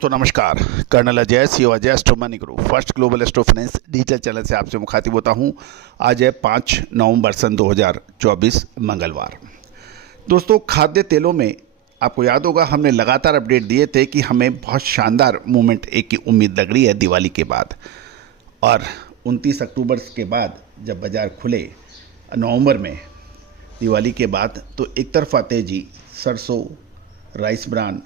दोस्तों नमस्कार। Colonel Ajay CO Ajay astro money guru first global astro finance digital channel से आपसे मुखातिब होता हूं। आज है 5 नवंबर सन 2024 मंगलवार। दोस्तों खाद्य तेलों में आपको याद होगा हमने लगातार अपडेट दिए थे कि हमें बहुत शानदार मूवमेंट एक की उम्मीद लग रही है दिवाली के बाद। और 29 अक्टूबर के बाद जब बाज़ार खुले नवंबर में दिवाली के बाद, तो एक तरफा तेजी सरसों, राइस ब्रान,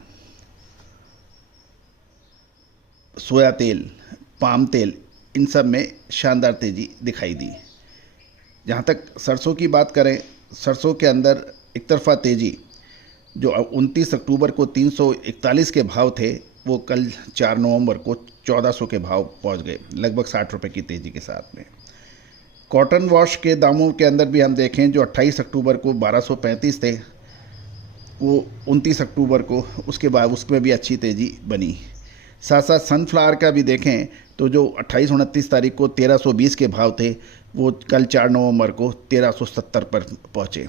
सोया तेल, पाम तेल, इन सब में शानदार तेज़ी दिखाई दी। जहाँ तक सरसों की बात करें, सरसों के अंदर एक तरफा तेज़ी जो 29 अक्टूबर को 341 के भाव थे, वो कल 4 नवंबर को 1400 के भाव पहुँच गए, लगभग 60 रुपये की तेज़ी के साथ में। कॉटन वॉश के दामों के अंदर भी हम देखें, जो 28 अक्टूबर को 1235 थे, वो 29 अक्टूबर को उसके बाद उसमें भी अच्छी तेज़ी बनी। साथ साथ सनफ्लावर का भी देखें तो जो 28-29 तारीख को 1320 के भाव थे, वो कल 4 नवंबर को 1370 पर पहुँचे।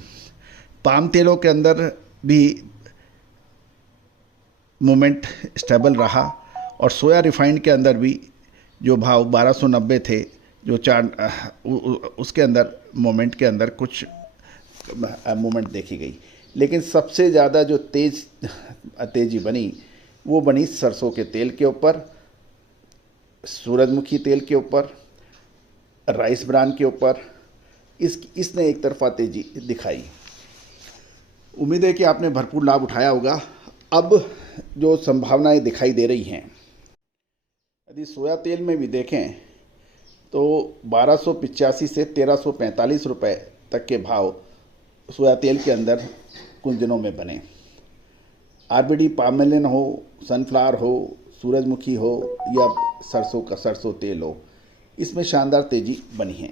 पाम तेलों के अंदर भी मोमेंट स्टेबल रहा और सोया रिफाइंड के अंदर भी जो भाव 1290 थे, जो उसके अंदर मोमेंट के अंदर कुछ मोमेंट देखी गई। लेकिन सबसे ज़्यादा जो तेज़ी बनी वो बनी सरसों के तेल के ऊपर, सूरजमुखी तेल के ऊपर, राइस ब्रान के ऊपर। इसने एक तरफा तेज़ी दिखाई। उम्मीद है कि आपने भरपूर लाभ उठाया होगा। अब जो संभावनाएं दिखाई दे रही हैं, यदि सोया तेल में भी देखें तो 1285 से 1345 रुपये तक के भाव सोया तेल के अंदर कुछ दिनों में बने। आरबीडी पामेलिन हो, सनफ्लावर हो, सूरजमुखी हो या सरसों तेल हो, इसमें शानदार तेज़ी बनी है।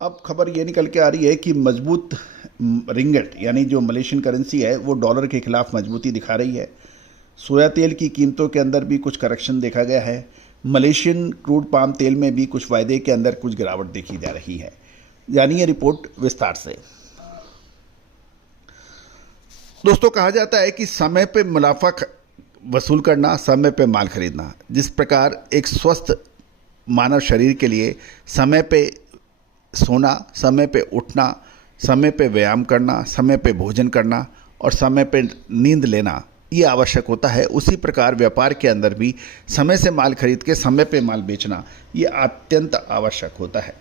अब खबर ये निकल के आ रही है कि मजबूत रिंगट यानी जो मलेशियन करेंसी है, वो डॉलर के खिलाफ मजबूती दिखा रही है। सोया तेल की कीमतों के अंदर भी कुछ करेक्शन देखा गया है। मलेशियन क्रूड पाम तेल में भी कुछ वायदे के अंदर कुछ गिरावट देखी जा रही है। जानिए रिपोर्ट विस्तार से। दोस्तों कहा जाता है कि समय पे मुनाफा वसूल करना, समय पे माल खरीदना। जिस प्रकार एक स्वस्थ मानव शरीर के लिए समय पे सोना, समय पे उठना, समय पे व्यायाम करना, समय पे भोजन करना और समय पे नींद लेना ये आवश्यक होता है, उसी प्रकार व्यापार के अंदर भी समय से माल खरीद के समय पे माल बेचना ये अत्यंत आवश्यक होता है।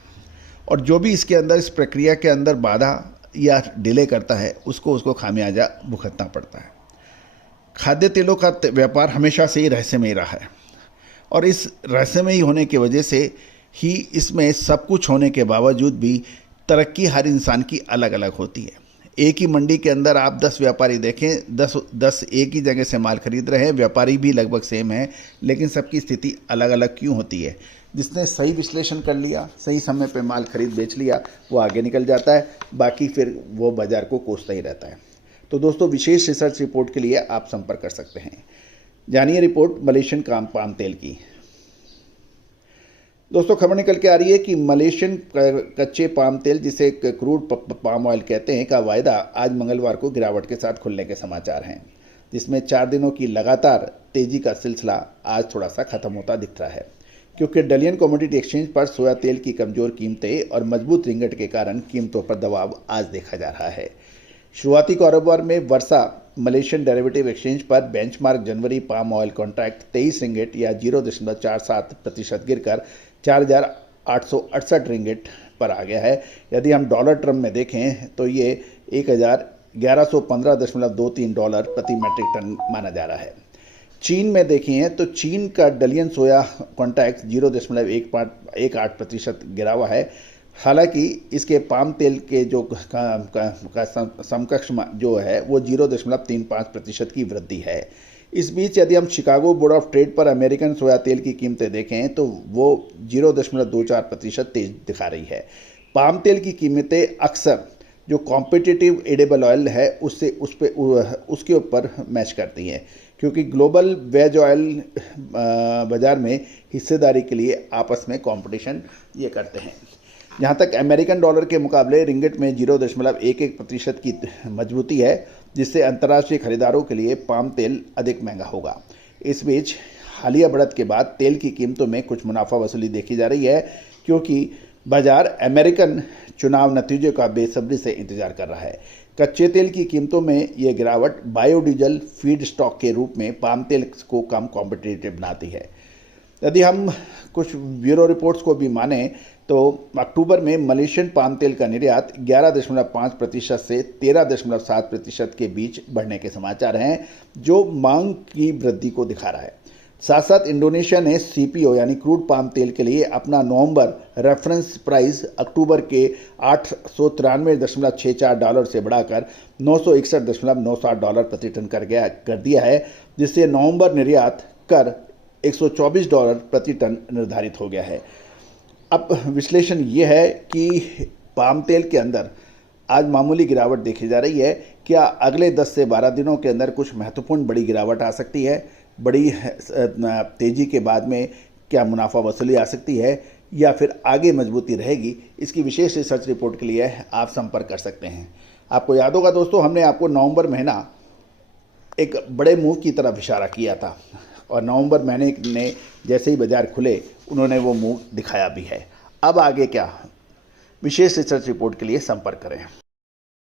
और जो भी इसके अंदर इस प्रक्रिया के अंदर बाधा या डिले करता है, उसको खामियाजा भुगतना पड़ता है। खाद्य तेलों का व्यापार हमेशा से ही रहस्यमय रहा है और इस रहस्यमय होने की वजह से ही इसमें सब कुछ होने के बावजूद भी तरक्की हर इंसान की अलग अलग होती है। एक ही मंडी के अंदर आप 10 व्यापारी देखें, 10 एक ही जगह से माल खरीद रहे हैं, व्यापारी भी लगभग सेम है, लेकिन सबकी स्थिति अलग अलग क्यों होती है? जिसने सही विश्लेषण कर लिया, सही समय पे माल खरीद बेच लिया, वो आगे निकल जाता है, बाकी फिर वो बाजार को कोसता ही रहता है। तो दोस्तों विशेष रिसर्च रिपोर्ट के लिए आप संपर्क कर सकते हैं। जानिए रिपोर्ट मलेशियन पाम तेल की। दोस्तों खबर निकल के आ रही है कि मलेशियन कच्चे पाम तेल, जिसे क्रूड पाम ऑयल कहते हैं, का वायदा आज मंगलवार को गिरावट के साथ खुलने के समाचार हैं, जिसमें 4 दिनों की लगातार तेजी का सिलसिला आज थोड़ा सा खत्म होता दिख रहा है, क्योंकि डलियन कमोडिटी एक्सचेंज पर सोया तेल की कमजोर कीमतें और मजबूत रिंगट के कारण कीमतों पर दबाव आज देखा जा रहा है। शुरुआती कारोबार में वर्षा मलेशियन डेरिवेटिव एक्सचेंज पर बेंचमार्क जनवरी पाम ऑयल कॉन्ट्रैक्ट 23 रिंगिट या 0.47% गिरकर 4,868 रिंगिट पर आ गया है। यदि हम डॉलर टर्म में देखें तो ये 1,1115.23 डॉलर प्रति मैट्रिक टन माना जा रहा है। चीन में देखें तो चीन का डलियन सोया कॉन्ट्रैक्ट 0.18% गिरा हुआ है। हालांकि इसके पाम तेल के जो समकक्ष जो है वो 0.35% की वृद्धि है। इस बीच यदि हम शिकागो बोर्ड ऑफ ट्रेड पर अमेरिकन सोया तेल की कीमतें देखें तो वो 0.24% तेज दिखा रही है। पाम तेल की कीमतें अक्सर जो कॉम्पिटिटिव एडिबल ऑयल है उसके ऊपर मैच करती हैं, क्योंकि ग्लोबल वेज ऑयल बाज़ार में हिस्सेदारी के लिए आपस में कंपटीशन ये करते हैं। जहां तक अमेरिकन डॉलर के मुकाबले रिंगिट में 0.11% की मजबूती है, जिससे अंतर्राष्ट्रीय खरीदारों के लिए पाम तेल अधिक महंगा होगा। इस बीच हालिया बढ़त के बाद तेल की कीमतों में कुछ मुनाफा वसूली देखी जा रही है, क्योंकि बाजार अमेरिकन चुनाव नतीजों का बेसब्री से इंतजार कर रहा है। कच्चे तेल की कीमतों में यह गिरावट बायोडीजल फीड स्टॉक के रूप में पाम तेल को कम कॉम्पिटिटिव बनाती है। यदि हम कुछ ब्यूरो रिपोर्ट्स को भी माने तो अक्टूबर में मलेशियन पाम तेल का निर्यात 11.5% से 13.7% के बीच बढ़ने के समाचार हैं, जो मांग की वृद्धि को दिखा रहा है। साथ साथ इंडोनेशिया ने सीपीओ यानी क्रूड पाम तेल के लिए अपना नवंबर रेफरेंस प्राइस अक्टूबर के $893.64 से बढ़ाकर $961.98 प्रति टन कर दिया है, जिससे नवंबर निर्यात कर $124 प्रति टन निर्धारित हो गया है। अब विश्लेषण ये है कि पाम तेल के अंदर आज मामूली गिरावट देखी जा रही है। क्या अगले 10 से 12 दिनों के अंदर कुछ महत्वपूर्ण बड़ी गिरावट आ सकती है? बड़ी तेजी के बाद में क्या मुनाफा वसूली आ सकती है या फिर आगे मजबूती रहेगी? इसकी विशेष रिसर्च रिपोर्ट के लिए आप संपर्क कर सकते हैं। आपको याद होगा दोस्तों, हमने आपको नवंबर महीना एक बड़े मूव की तरफ इशारा किया था और नवंबर महीने ने जैसे ही बाजार खुले उन्होंने वो मूव दिखाया भी है। अब आगे क्या? विशेष रिसर्च रिपोर्ट के लिए संपर्क करें।